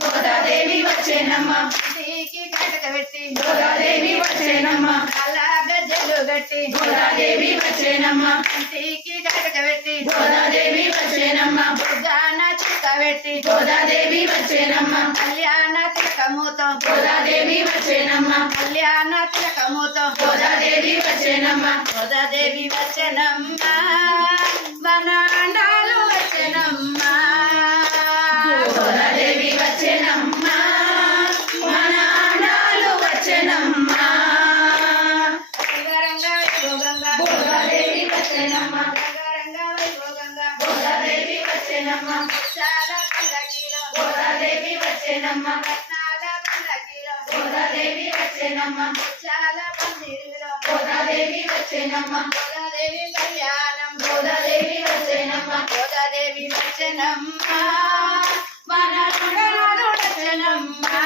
గోదాదేవి వచ్చేనమ్మ గోదాదేవి వచ్చెనమ్మ అలా గజ్జలు కట్టి గోదాదేవి వచ్చెనమ్మ ఇంటికి కటక పెట్టి గోదాదేవి వచ్చెనమ్మ చుక్క పెట్టి గోదాదేవి కళ్యాణ తిలకముతో. గోదాదేవి వచ్చెనమ్మ కళ్యాణ తిలకముతో. గోదాదేవి వచ్చెనమ్మ గోదాదేవి వచ్చనమ్మ మన అండాలు వచ్చనమ్మ గోదాదేవి వచ్చెనమ్మ మన అండాలు వచ్చెనమ్మ రంగరంగ వైభోగంగా. గోదాదేవి వచ్చెనమ్మ గోదాదేవి చాలా పల్లకీలో గోదాదేవి వచ్చెనమ్మ గోదాదేవి వచ్చేనమ్మ. చాలా మంది గోదాదేవి వచ్చేనమ్మ. గోదాదేవి కళ్యాణం. గోదాదేవి వచ్చేనమ్మ. గోదాదేవి వచ్చేనమ్మ. మన వచ్చేనమ్మ.